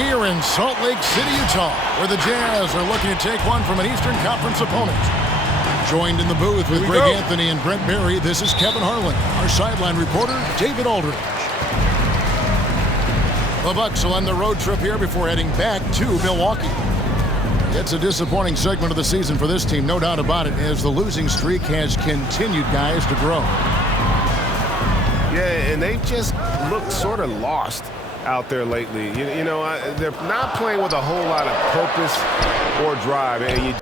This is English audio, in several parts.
We're in Salt Lake City, Utah, where the Jazz are looking to take one from an Eastern Conference opponent. Joined in the booth with Greg Anthony and Brent Berry, this is Kevin Harlan. Our sideline reporter, David Aldridge. The Bucks will end the road trip here before heading back to Milwaukee. It's a disappointing segment of the season for this team, no doubt about it, as the losing streak has continued, guys, to grow. Yeah, and they've just looked sort of lost out there lately. You know, they're not playing with a whole lot of purpose or drive. And you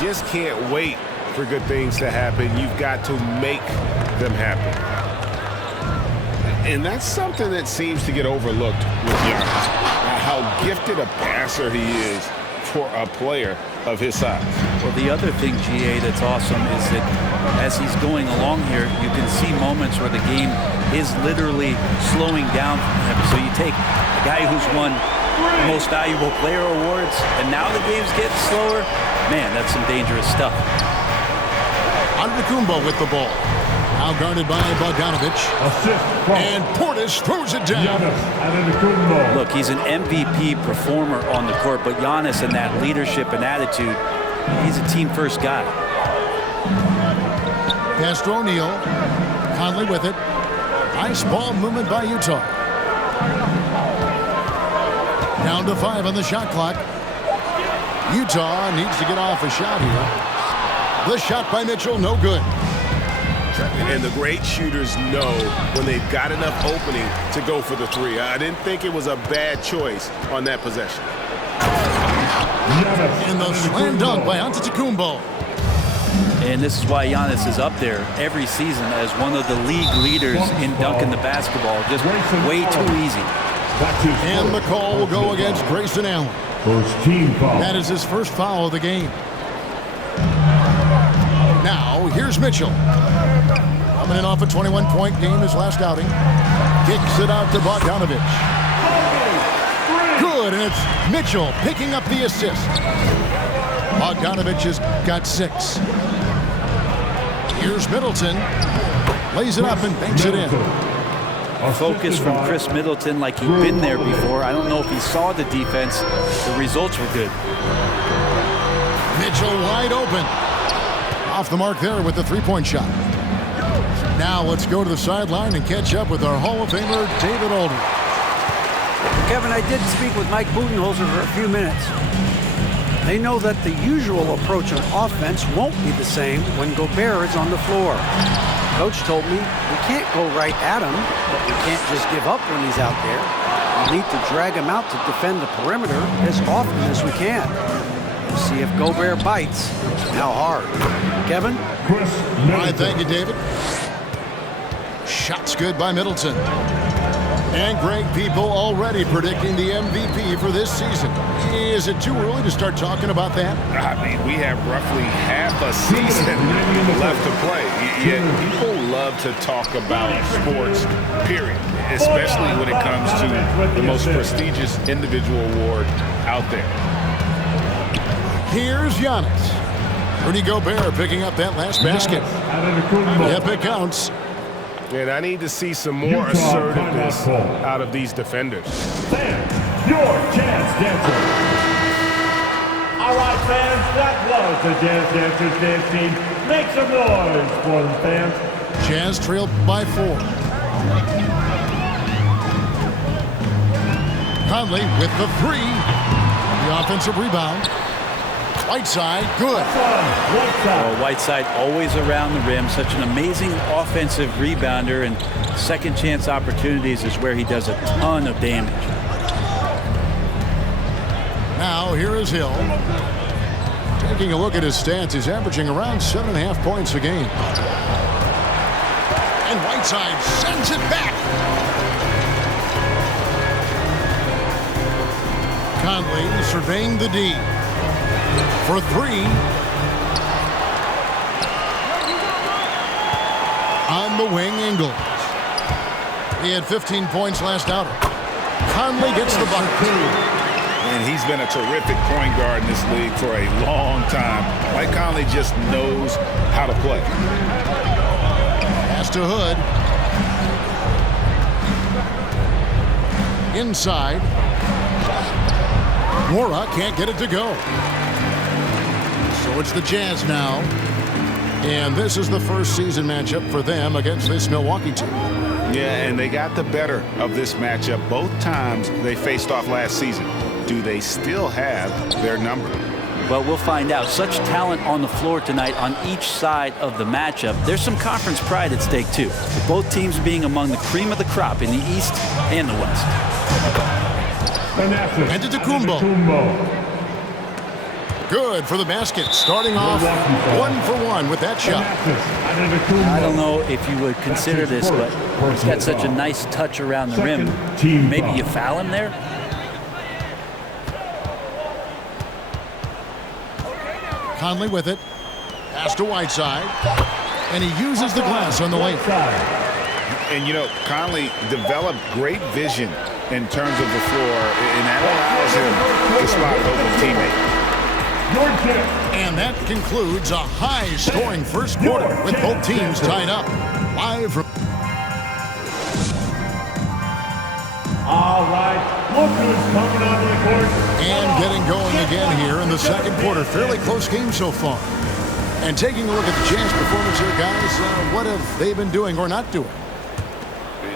just can't wait for good things to happen. You've got to make them happen. And that's something that seems to get overlooked with Giannis. How gifted a passer he is for a player of his size. Well, the other thing, GA, that's awesome is that as he's going along here, you can see moments where the game is literally slowing down for him. So you take a guy who's won most valuable player awards, and now the game's getting slower. Man, that's some dangerous stuff. Antetokounmpo with the ball. Now guarded by Bogdanovic. And Portis throws it down. Look, he's an MVP performer on the court, but Giannis and that leadership and attitude, he's a team-first guy. Pass to O'Neal. Conley with it. Nice ball movement by Utah. Down to 5 on the shot clock. Utah needs to get off a shot here. The shot by Mitchell, no good. And the great shooters know when they've got enough opening to go for the three. I didn't think it was a bad choice on that possession. And the slam dunk by Antetokounmpo. And this is why Giannis is up there every season as one of the league leaders in dunking the basketball. Just way too easy. And the call will go against Grayson Allen. First team foul. That is his first foul of the game. Now, here's Mitchell. Coming in off a 21-point game his last outing. Kicks it out to Bogdanovic. Good, and it's Mitchell picking up the assist. Bogdanovic has got 6. Here's Middleton. Lays it up and banks it in. Focus from Chris Middleton like he'd been there before. I don't know if he saw the defense. The results were good. Mitchell wide open. Off the mark there with the three-point shot. Now let's go to the sideline and catch up with our Hall of Famer, David Aldridge. Kevin, I did speak with Mike Budenholzer for a few minutes. They know that the usual approach on offense won't be the same when Gobert is on the floor. Coach told me we can't go right at him, but we can't just give up when he's out there. We need to drag him out to defend the perimeter as often as we can. We'll see if Gobert bites and how hard. Kevin? All right, thank you, David. Shots good by Middleton. And Greg, people already predicting the MVP for this season. Is it too early to start talking about that? I mean, we have roughly half a season left to play. Yet people love to talk about sports, period, especially when it comes to the most prestigious individual award out there. Here's Giannis. Rudy Gobert picking up that last basket. Yep, it counts. And I need to see some more assertiveness out of these defenders. Your Jazz Dancer. All right, fans, that was the Jazz Dancers dance team. Make some noise for them, fans. Jazz trailed by 4. Conley with the 3. The offensive rebound. Whiteside, good. Well, Whiteside always around the rim, such an amazing offensive rebounder, and second chance opportunities is where he does a ton of damage. Now here is Hill. Taking a look at his stats, he's averaging around 7.5 points a game. And Whiteside sends it back. Conley surveying the D. For 3. On the wing, Ingles. He had 15 points last outing. Conley gets the bucket. And he's been a terrific point guard in this league for a long time. Mike Conley just knows how to play. Pass to Hood. Inside. Mora can't get it to go. So it's the Jazz now. And this is the first season matchup for them against this Milwaukee team. Yeah, and they got the better of this matchup both times they faced off last season. Do they still have their number? Well, we'll find out. Such talent on the floor tonight on each side of the matchup. There's some conference pride at stake, too. With both teams being among the cream of the crop in the East and the West. Antetokounmpo. Good for the basket. Starting off 1-for-1 with that shot. I don't know if you would consider this, but he's got such a nice touch around the rim. Maybe you foul him there? Conley with it. Pass to Whiteside. And he uses the glass on the lane. And, you know, Conley developed great vision in terms of the floor, and that allows him to spot an open teammate. And that concludes a high-scoring first quarter with both teams tied up. Live from... All right, look who's coming onto the court. And getting going again here in the second quarter. Fairly close game so far. And taking a look at the Jazz performance here, guys, what have they been doing or not doing?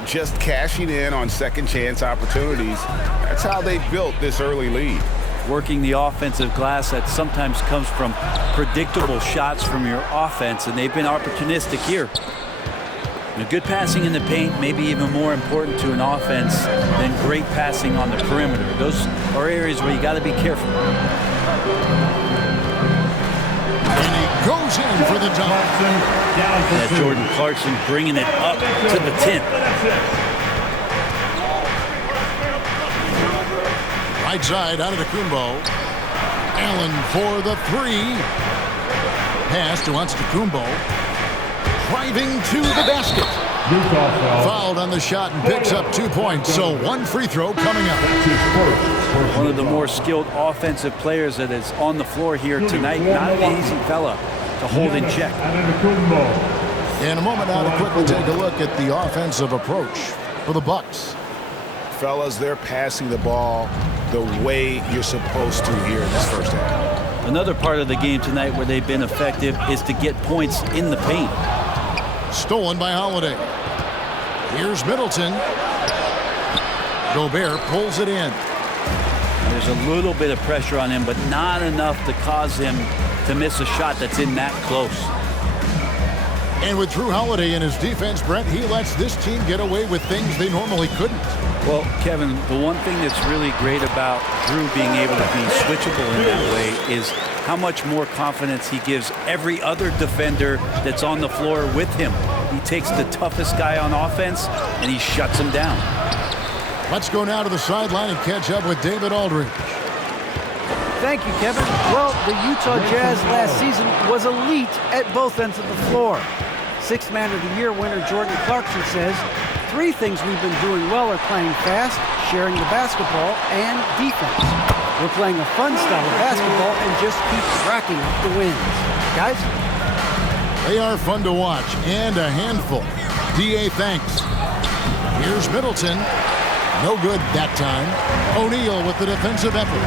Just cashing in on second chance opportunities. That's how they built this early lead. Working the offensive glass that sometimes comes from predictable shots from your offense, and they've been opportunistic here. Good passing in the paint may be even more important to an offense than great passing on the perimeter. Those are areas where you got to be careful. And he goes in for the dunk. That Jordan Clarkson bringing it up to the 10. Right side out of Antetokounmpo. Allen for the three. Pass to Antetokounmpo. Driving to the basket. Fouled on the shot and picks up 2 points. So one free throw coming up. One of the more skilled offensive players that is on the floor here tonight. Not an easy fella to hold in check. In a moment now to quickly take a look at the offensive approach for the Bucks. Fellas, they're passing the ball the way you're supposed to here in this first half. Another part of the game tonight where they've been effective is to get points in the paint. Stolen by Holiday. Here's Middleton. Gobert pulls it in. There's a little bit of pressure on him, but not enough to cause him to miss a shot that's in that close. And with Drew Holiday in his defense, Brent, he lets this team get away with things they normally couldn't. Well, Kevin, the one thing that's really great about Drew being able to be switchable in that way is how much more confidence he gives every other defender that's on the floor with him. He takes the toughest guy on offense, and he shuts him down. Let's go now to the sideline and catch up with David Aldridge. Thank you, Kevin. Well, the Utah Jazz last season was elite at both ends of the floor. Sixth Man of the Year winner Jordan Clarkson says, 3 things we've been doing well are playing fast, sharing the basketball, and defense. We're playing a fun style of basketball and just keep racking up the wins. Guys? They are fun to watch and a handful. D.A. thanks. Here's Middleton. No good that time. O'Neal with the defensive effort.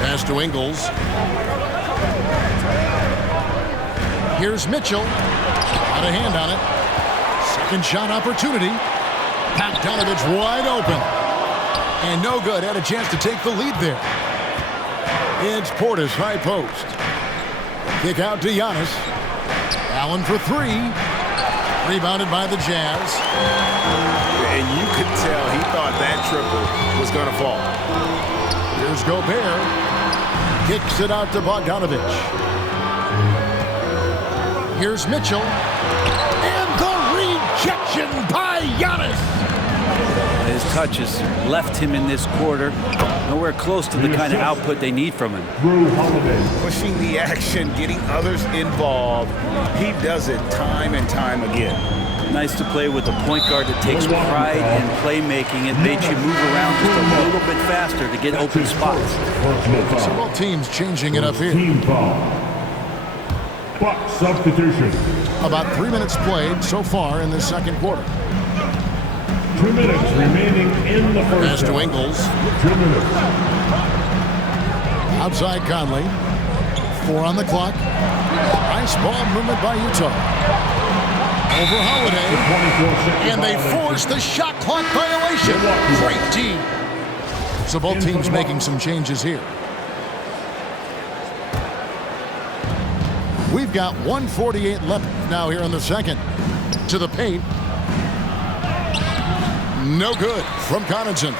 Pass to Ingles. Here's Mitchell. Got a hand on it. Second shot opportunity. Bogdanovich wide open. And no good. Had a chance to take the lead there. It's Portis high post. Kick out to Giannis. Allen for 3. Rebounded by the Jazz. And you could tell he thought that triple was going to fall. Here's Gobert. Kicks it out to Bogdanovich. Here's Mitchell. And the rejection by Giannis. His touch has left him in this quarter. Nowhere close to the kind of output they need from him. Pushing the action, getting others involved. He does it time and time again. Nice to play with a point guard that takes pride in playmaking. It makes you move around just a little bit faster to get open spots. So both teams changing it up here. Team foul. Buck substitution. About 3 minutes played so far in the second quarter. 2 minutes remaining in the first. Pass to Ingles. 2 minutes. Outside Conley. 4 on the clock. Nice ball movement by Utah. Over Holiday. And they force the shot clock violation. Great team. So both teams making some changes here. We've got 1:48 left now here in the second. To the paint. No good from Connaughton.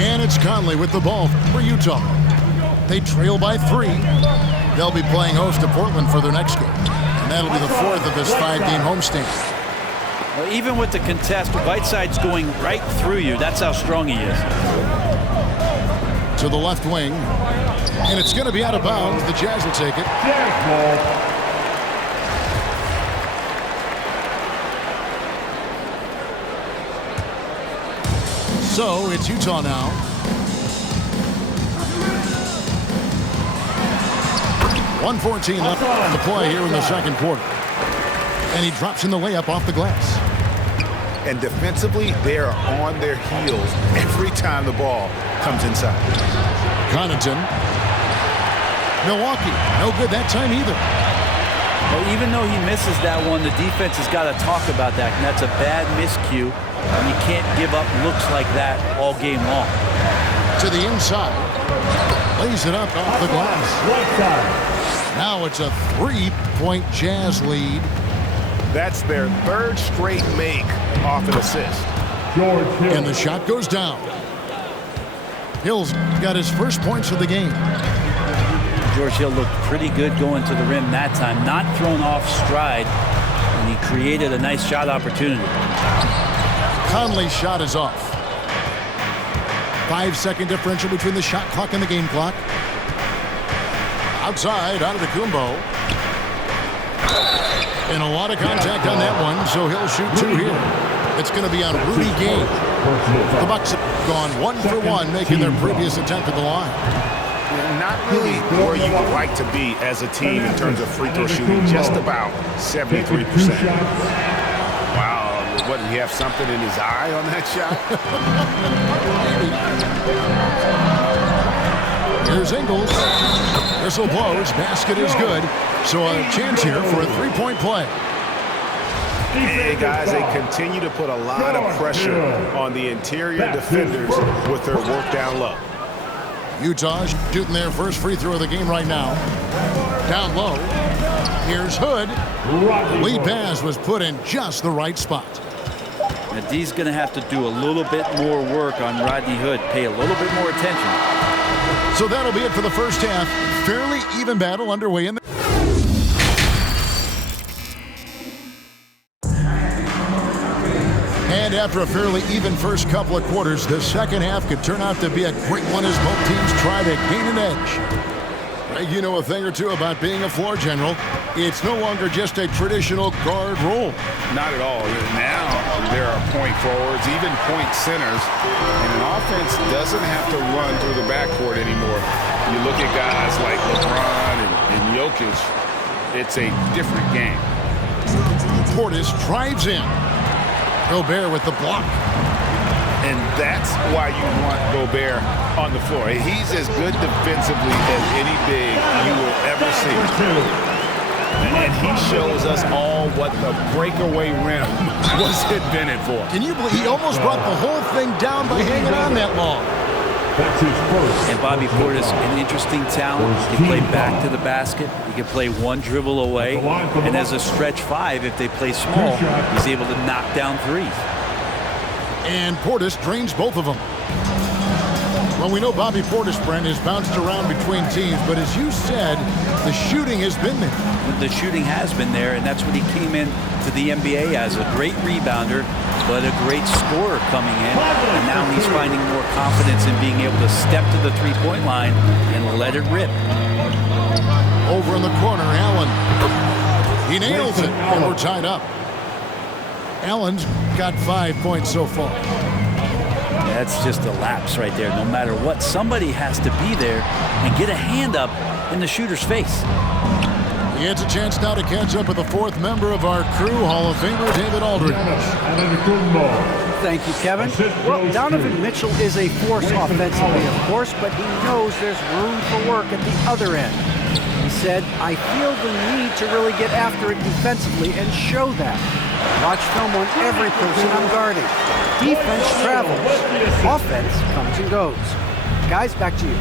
And it's Conley with the ball for Utah. They trail by 3. They'll be playing host to Portland for their next game. And that'll be the 4th of this 5-game homestand. Well, even with the contest, Whiteside's going right through you. That's how strong he is. To the left wing. And it's going to be out of bounds. The Jazz will take it. So it's Utah now. .114 left to play here in the second quarter. And he drops in the layup off the glass. And defensively, they are on their heels every time the ball comes inside. Connaughton. Milwaukee, no good that time either. Well, even though he misses that one, the defense has got to talk about that. And that's a bad miscue. And you can't give up looks like that all game long. To the inside. Lays it up off the glass. Now it's a 3-point Jazz lead. That's their 3rd straight make off an assist. George Hill. And the shot goes down. Hill's got his first points of the game. George Hill looked pretty good going to the rim that time. Not thrown off stride. And he created a nice shot opportunity. Conley's shot is off. 5-second differential between the shot clock and the game clock. Outside, out of the Kumbo. And a lot of contact on that one, so he'll shoot 2 here. It's going to be on Rudy Gay. The Bucks have gone 1 for 1, making their previous attempt at the line. Not really where you would like to be as a team in terms of free throw shooting, just about 73%. Wow, what, did he have something in his eye on that shot? Here's Ingles. Whistle blows. Basket is good. So a chance here for a 3-point play. Hey, guys, they continue to put a lot of pressure on the interior defenders with their work down low. Utah shooting their first free throw of the game right now. Down low. Here's Hood. The lead pass was put in just the right spot. And D's going to have to do a little bit more work on Rodney Hood. Pay a little bit more attention. So that'll be it for the first half. Fairly even battle underway in the... And after a fairly even first couple of quarters, the second half could turn out to be a great one as both teams try to gain an edge. You know a thing or two about being a floor general. It's no longer just a traditional guard role. Not at all. Now there are point forwards, even point centers, and an offense doesn't have to run through the backcourt anymore. You look at guys like LeBron and Jokic, it's a different game. Portis drives in. Gobert with the block. And that's why you want Gobert on the floor. He's as good defensively as any big you will ever see. And he shows us all what the breakaway rim was invented for. Can you believe he almost brought the whole thing down by hanging on that long? That's his first. And Bobby Portis, an interesting talent. He can play back to the basket. He can play one dribble away. And as a stretch 5, if they play small, he's able to knock down threes. And Portis drains both of them. Well, we know Bobby Portis, Brent, has bounced around between teams, but as you said, the shooting has been there. the shooting has been there, and that's what he came in to the NBA as, a great rebounder, but a great scorer coming in. And now he's finding more confidence in being able to step to the three-point line and let it rip. Over in the corner, Allen. He nails it, and we're tied up. Allen's got 5 points so far. That's just a lapse right there. No matter what, somebody has to be there and get a hand up in the shooter's face. He gets a chance now to catch up with the fourth member of our crew, Hall of Famer David Aldridge. Thank you, Kevin. Well, Donovan Mitchell is a force offensively, of course, but he knows there's room for work at the other end. He said, I feel the need to really get after it defensively and show that. Watch film on every person I'm guarding. Defense travels. Offense comes and goes. Guys, back to you.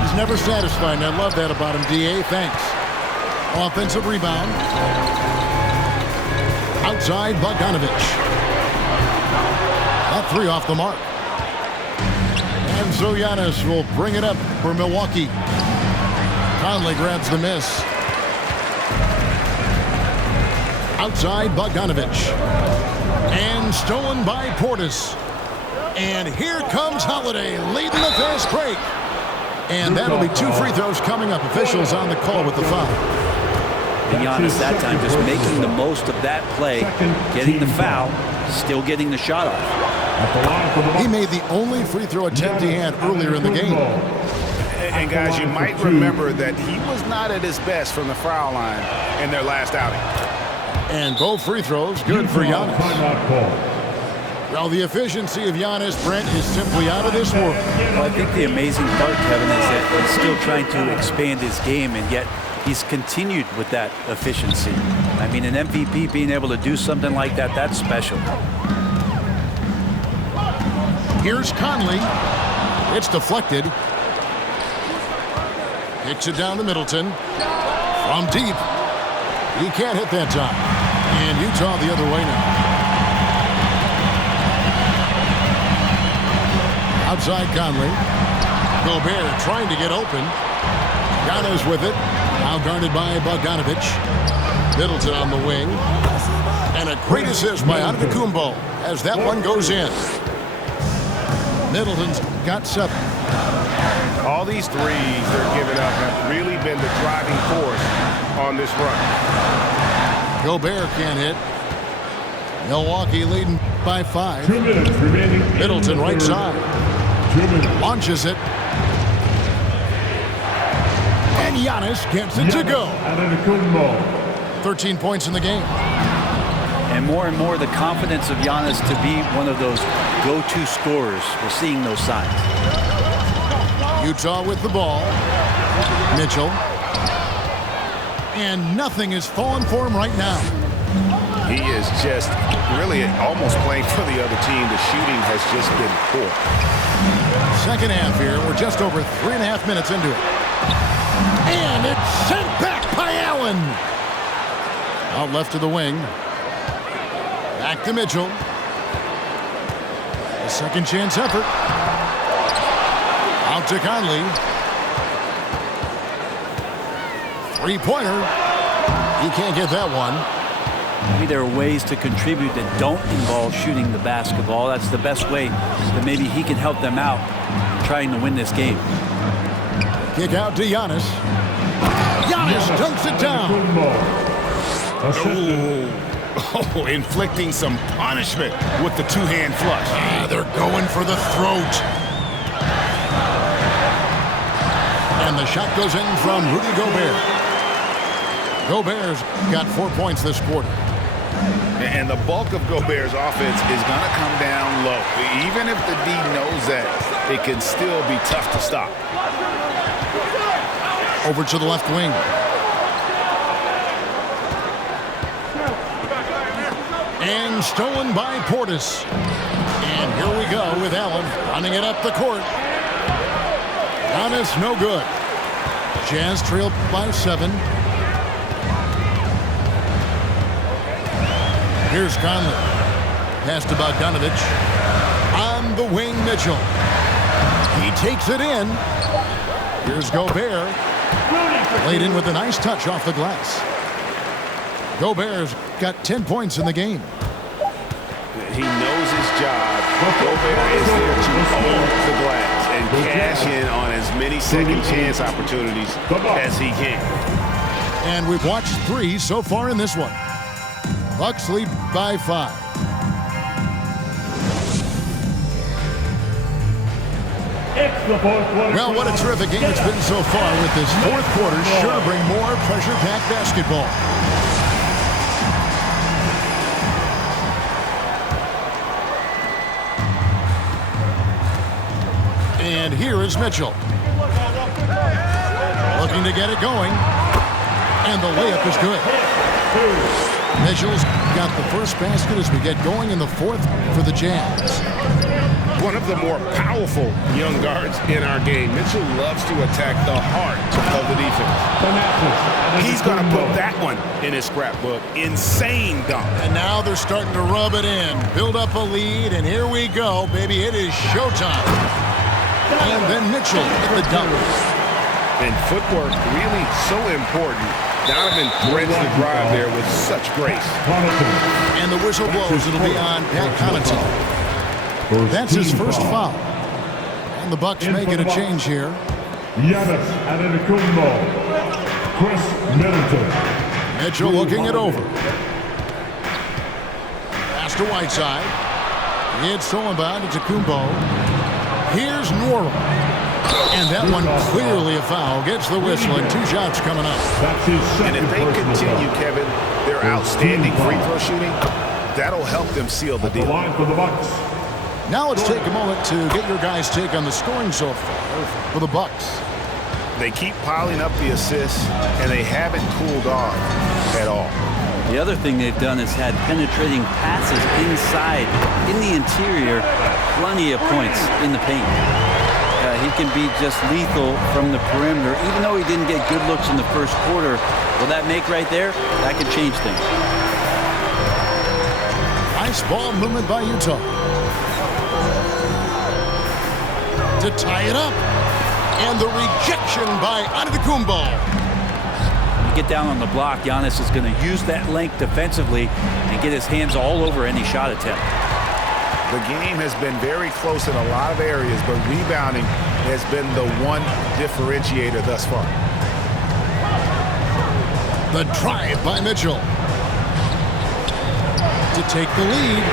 He's never satisfied, and I love that about him, D.A. Thanks. Offensive rebound. Outside, Bogdanovich. That three off the mark. And so Giannis will bring it up for Milwaukee. Conley grabs the miss. Outside, Bogdanovich. And stolen by Portis. And here comes Holiday leading the fast break. And that'll be 2 free throws coming up. Officials on the call with the foul. And Giannis that time just making the most of that play, getting the foul, still getting the shot off. He made the only free throw attempt he had earlier in the game. And guys, you might remember that he was not at his best from the foul line in their last outing. And both free throws good for Giannis. Well, the efficiency of Giannis, Brent, is simply out of this world. Well, I think the amazing part, Kevin, is that he's still trying to expand his game, and yet he's continued with that efficiency. I mean, an MVP being able to do something like that, that's special. Here's Conley. It's deflected. Kicks it down to Middleton. From deep. He can't hit that time. And Utah the other way now. Outside Conley. Gobert trying to get open. Giannis with it. Now guarded by Bogdanovich. Middleton on the wing. And a great assist by Antetokounmpo as that one goes in. Middleton's got 7. All these threes they're giving up have really been the driving force on this run. Gobert can't hit. Milwaukee leading by 5. 2 minutes remaining. Middleton right side. 2 minutes. Launches it. And Giannis gets it to go. 13 points in the game. And more the confidence of Giannis to be one of those go-to scorers. We're seeing those signs. Utah with the ball. Mitchell. And nothing is falling for him right now. He is just really almost playing for the other team. The shooting has just been poor. Second half here. We're just over 3.5 minutes into it. And it's sent back by Allen. Out left to the wing. Back to Mitchell. A second chance effort. Out to Conley. Three-pointer. He can't get that one. Maybe there are ways to contribute that don't involve shooting the basketball. That's the best way that maybe he can help them out in trying to win this game. Kick out to Giannis. Giannis dunks it down. Oh, inflicting some punishment with the two-hand flush. They're going for the throat. And the shot goes in from Rudy Gobert. Gobert's got 4 points this quarter. And the bulk of Gobert's offense is going to come down low. Even if the D knows that, it can still be tough to stop. Over to the left wing. And stolen by Portis. And here we go with Allen running it up the court. Giannis no good. Jazz trailed by 7. Here's Conley. Pass to Bogdanovich. On the wing, Mitchell. He takes it in. Here's Gobert. Laid in with a nice touch off the glass. Gobert's got 10 points in the game. He knows his job. Gobert is there to own the glass and cash in on as many second chance opportunities as he can. And we've watched 3 so far in this one. Bucks lead by 5. Well, what a terrific game it's been so far, with this fourth quarter sure to bring more pressure-packed basketball. And here is Mitchell. Looking to get it going. And the layup is good. Mitchell's got the first basket as we get going in the fourth for the Jazz. One of the more powerful young guards in our game. Mitchell loves to attack the heart of the defense. He's going to put that one in his scrapbook. Insane dunk. And now they're starting to rub it in. Build up a lead, and here we go, baby. It is showtime. And then Mitchell at the dunk. And footwork really so important. Donovan threads the drive there with such grace. And the whistle blows. It'll be on Pat Connaughton. That's his first foul. And the Bucks making a change here. Giannis Antetokounmpo. Chris Middleton. Mitchell looking it over. Pass to Whiteside. It's stolen by Antetokounmpo. Here's Norman. And that one clearly a foul. Gets the whistle, and 2 shots coming up. And if they continue, Kevin, their outstanding free throw shooting, that'll help them seal the deal. Now let's take a moment to get your guys' take on the scoring so far for the Bucks. They keep piling up the assists, and they haven't cooled off at all. The other thing they've done is had penetrating passes inside, in the interior, plenty of points in the paint. He can be just lethal from the perimeter. Even though he didn't get good looks in the first quarter, will that make right there? That could change things. Nice ball movement by Utah. To tie it up. And the rejection by Antetokounmpo. You get down on the block, Giannis is going to use that length defensively and get his hands all over any shot attempt. The game has been very close in a lot of areas, but rebounding has been the one differentiator thus far. The drive by Mitchell to take the lead.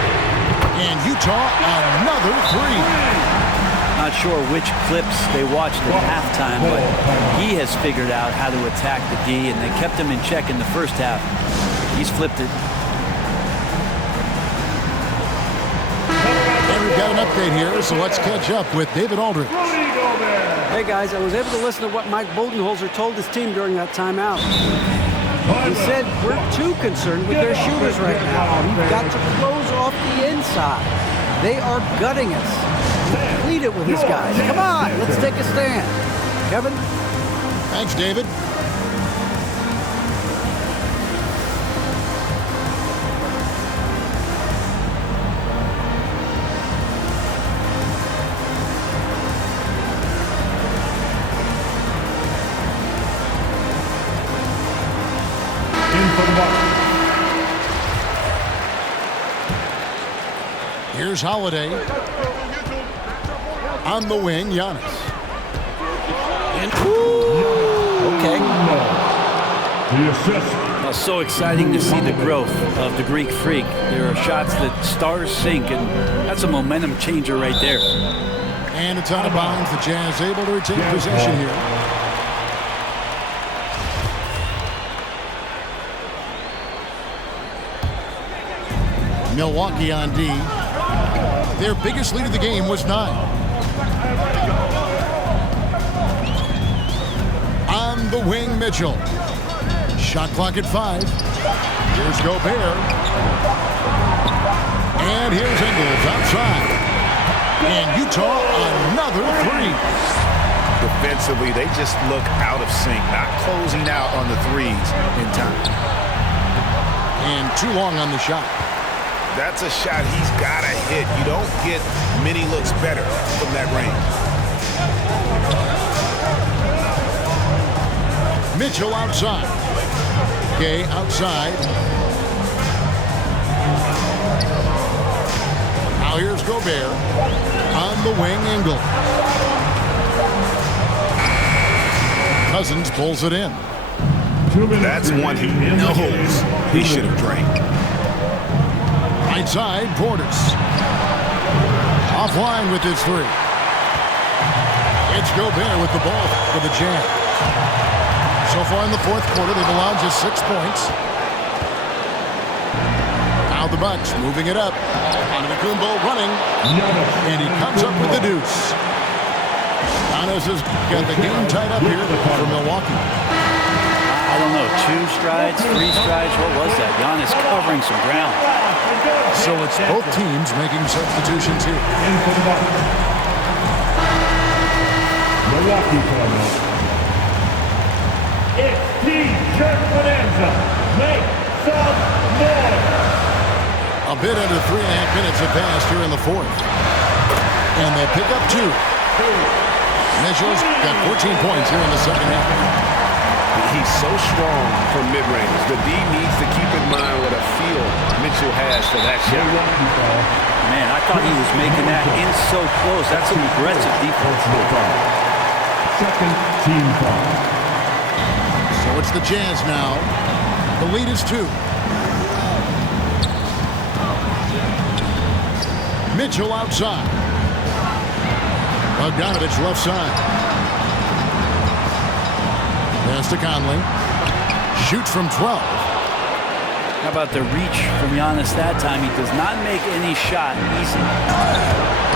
And Utah, another 3. Not sure which clips they watched at halftime, but he has figured out how to attack the D, and they kept him in check in the first half. He's flipped it. And we've got an update here, so let's catch up with David Aldridge. Hey guys, I was able to listen to what Mike Budenholzer told his team during that timeout. He said, we're too concerned with their shooters right now. We've got to close off the inside. They are gutting us. Lead it with this guy. Come on, let's take a stand. Kevin? Thanks, David. Here's Holiday. On the wing, Giannis. Okay. Well, so exciting to see the growth of the Greek Freak. There are shots that stars sink, and that's a momentum changer right there. And it's out of bounds. The Jazz able to retain possession here. Milwaukee on D. Their biggest lead of the game was 9. On the wing, Mitchell. Shot clock at 5. Here's Gobert. And here's Ingles outside. And Utah, another 3. Defensively, they just look out of sync, not closing out on the threes in time. And too long on the shot. That's a shot he's got to hit. You don't get many looks better from that range. Mitchell outside. Gay outside. Now here's Gobert. On the wing, Ingle. Cousins pulls it in. That's one he knows he should have drained. Right side, Portis. Offline with his three. It's Gobert with the ball for the Jam. So far in the fourth quarter, they've allowed just 6 points. Now the Bucks moving it up. Antetokounmpo running. And he comes up with the deuce. Giannis has got the game tied up here for Milwaukee. I don't know, 2 strides, 3 strides, what was that? Giannis covering some ground. So it's both teams making substitutions here. Milwaukee timeout. It's Team Bonanza. Make some noise. A bit under 3.5 minutes have passed here in the fourth. And they pick up 2. Mitchell's got 14 points here in the second half. He's so strong from mid-range. The D needs to keep in mind what a feel Mitchell has for that shot. Man, I thought he was making that in so close. That's some aggressive defense. Second team foul. So it's the Jazz now. The lead is 2. Mitchell outside. Bogdanovich left side. Pass to Conley. Shoots from 12. How about the reach from Giannis that time? He does not make any shot easy.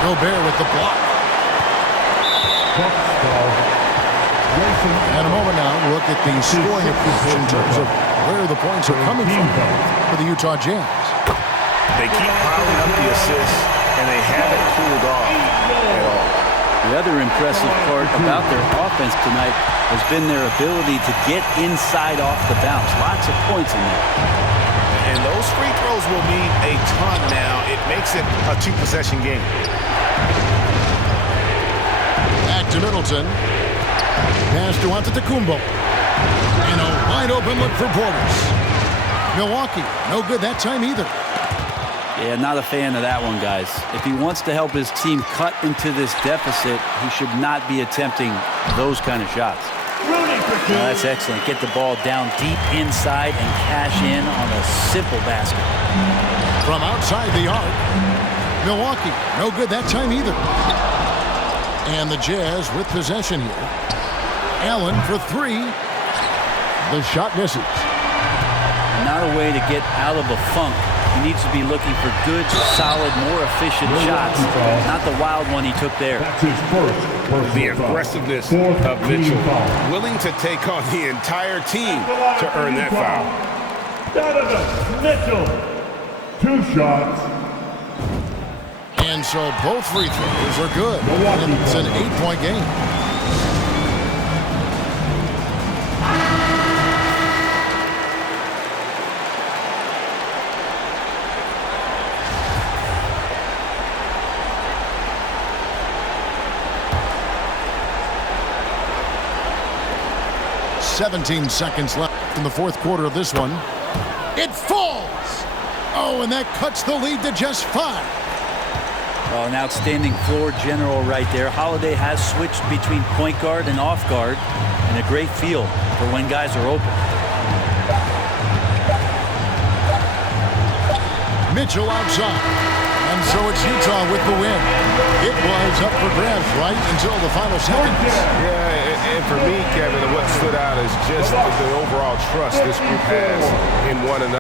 Gobert with the block. And a moment now, look at the scoring approach in terms of where the points are coming from for the Utah Jazz. They keep piling up the assists, and they haven't cooled off at all. The other impressive part about their offense tonight has been their ability to get inside off the bounce. Lots of points in there. And those free throws will mean a ton now. It makes it a 2-possession game. Back to Middleton. Pass to Antetokounmpo. And a wide open look for Portis. Milwaukee, no good that time either. Yeah, not a fan of that one, guys. If he wants to help his team cut into this deficit, he should not be attempting those kind of shots. That's excellent. Get the ball down deep inside and cash in on a simple basket. From outside the arc, Milwaukee, no good that time either. And the Jazz with possession here. Allen for 3. The shot misses. Not a way to get out of a funk. He needs to be looking for good, solid, more efficient shots. Not the wild one he took there. That's his first. The aggressiveness of Mitchell, willing to take on the entire team to earn that foul. Donovan Mitchell, 2 shots. And so both free throws are good. And it's an 8-point game. .17 seconds left in the fourth quarter of this one. It falls! Oh, and that cuts the lead to just 5. Oh, an outstanding floor general right there. Holiday has switched between point guard and off guard, and a great feel for when guys are open. Mitchell outside. And so it's Utah with the win. It was up for grabs right until the final seconds. Yeah, and for me, Kevin, what stood out is just the overall trust this group has in one another.